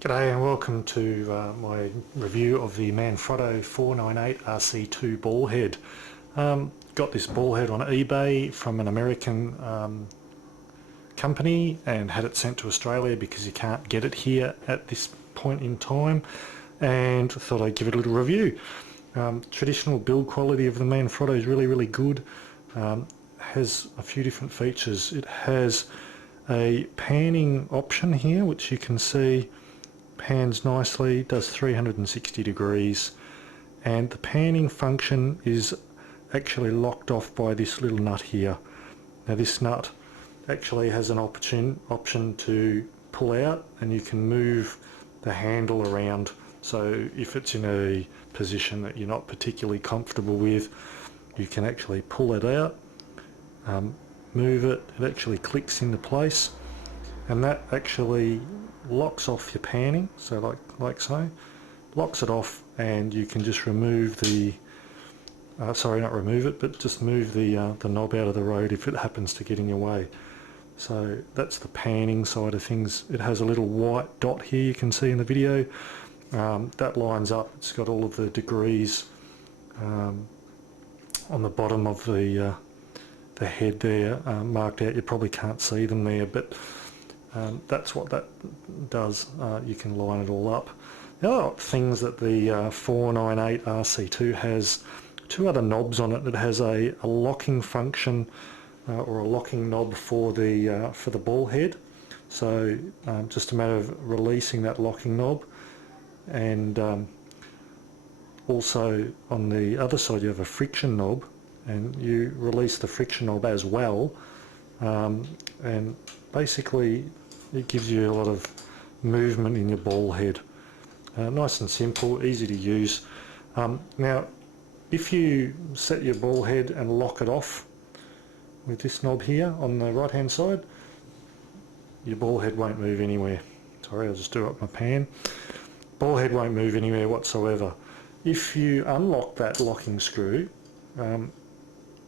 G'day and welcome to my review of the Manfrotto 498 RC2 ball head. Got this ball head on eBay from an American company and had it sent to Australia because you can't get it here at this point in time, and thought I'd give it a little review. Traditional build quality of the Manfrotto is really good. Has a few different features. It has a panning option here, which you can see pans nicely, does 360 degrees, and the panning function is actually locked off by this little nut here. Now this nut actually has an option to pull out, and you can move the handle around, so if it's in a position that you're not particularly comfortable with, you can actually pull it out, move it, it actually clicks into place, and that actually locks off your panning, so like so, locks it off, and you can just remove the sorry, not remove it, but just move the knob out of the road if it happens to get in your way. So that's the panning side of things. It has a little white dot here you can see in the video. That lines up, it's got all of the degrees on the bottom of the head there marked out. You probably can't see them there, but that's what that does. You can line it all up. The other things that the 498 RC2 has, two other knobs on it. It has a locking function or a locking knob for the ball head. So just a matter of releasing that locking knob, and also on the other side you have a friction knob, and you release the friction knob as well, and basically it gives you a lot of movement in your ball head. Nice and simple, easy to use. Now if you set your ball head and lock it off with this knob here on the right hand side, your ball head won't move anywhere. Sorry, I'll just do up my pan. Ball head won't move anywhere whatsoever. If you unlock that locking screw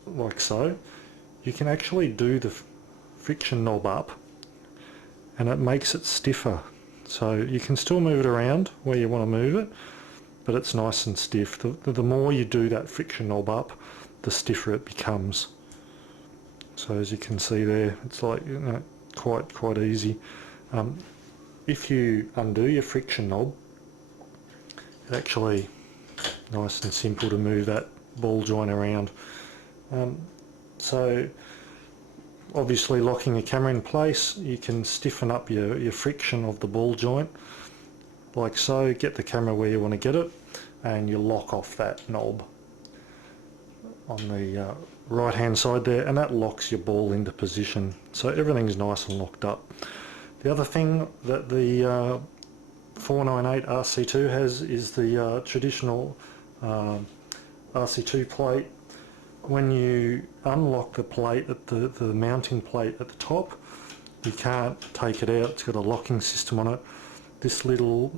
like so, you can actually do the friction knob up, and it makes it stiffer. So you can still move it around where you want to move it, but it's nice and stiff. The more you do that friction knob up, the stiffer it becomes. So as you can see there, it's like, you know, quite easy. If you undo your friction knob, it's actually nice and simple to move that ball joint around. So obviously locking your camera in place, you can stiffen up your friction of the ball joint like so, get the camera where you want to get it, and you lock off that knob on the right hand side there, and that locks your ball into position, so everything's nice and locked up. The other thing that the 498 RC2 has is the traditional RC2 plate. When you unlock the plate at the mounting plate at the top, you can't take it out. It's got a locking system on it. This little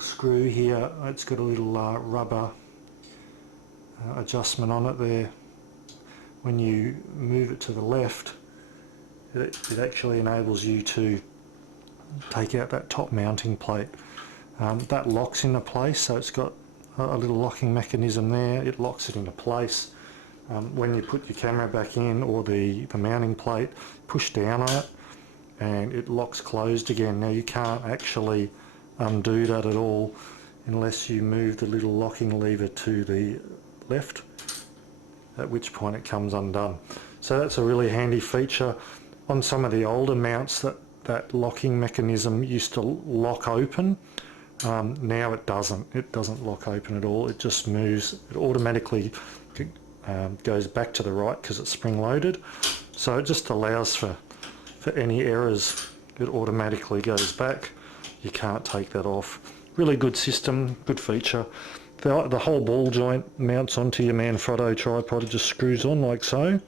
screw here, it's got a little rubber adjustment on it there. When you move it to the left, it actually enables you to take out that top mounting plate. That locks into place, so it's got a little locking mechanism there. It locks it into place. When you put your camera back in, or the mounting plate, push down on it and it locks closed again. Now you can't actually undo that at all unless you move the little locking lever to the left, at which point it comes undone. So that's a really handy feature. On some of the older mounts, that locking mechanism used to lock open. Now it doesn't lock open at all. It just moves, it automatically goes back to the right because it's spring loaded, so it just allows for any errors. It automatically goes back. You can't take that off. Really good system, good feature. The whole ball joint mounts onto your Manfrotto tripod. It just screws on like so.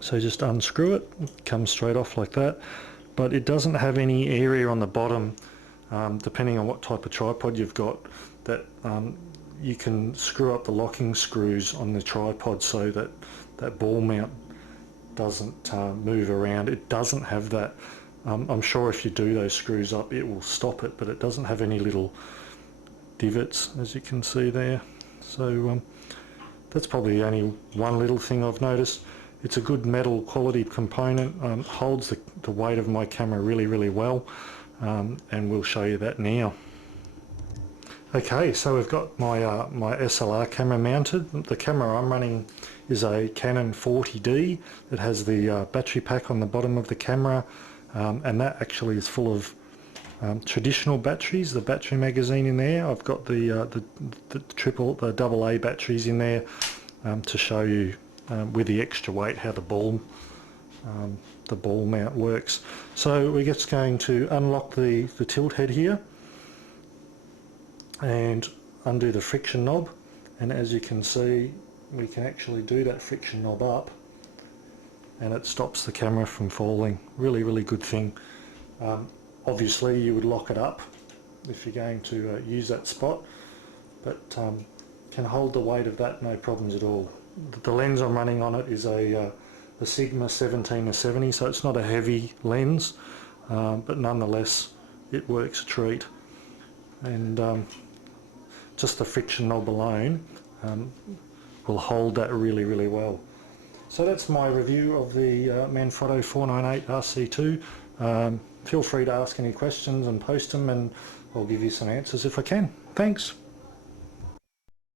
So just unscrew it, comes straight off like that. But it doesn't have any area on the bottom, depending on what type of tripod you've got, that you can screw up the locking screws on the tripod so that that ball mount doesn't move around. It doesn't have that, I'm sure if you do those screws up it will stop it, but it doesn't have any little divots, as you can see there. So that's probably the only one little thing I've noticed. It's a good metal quality component, holds the weight of my camera really well, and we'll show you that now. Okay, so we've got my my SLR camera mounted. The camera I'm running is a Canon 40D. It has the battery pack on the bottom of the camera, and that actually is full of traditional batteries, the battery magazine in there. I've got the double A batteries in there to show you with the extra weight how the ball mount works. So we're just going to unlock the tilt head here and undo the friction knob, and as you can see we can actually do that friction knob up and it stops the camera from falling. Really good thing. Obviously you would lock it up if you're going to use that spot, but can hold the weight of that no problems at all. The lens I'm running on it is a Sigma 17-70, so it's not a heavy lens, but nonetheless it works a treat, and just the friction knob alone will hold that really well. So that's my review of the Manfrotto 498 RC2. Feel free to ask any questions and post them, and I'll give you some answers if I can. Thanks.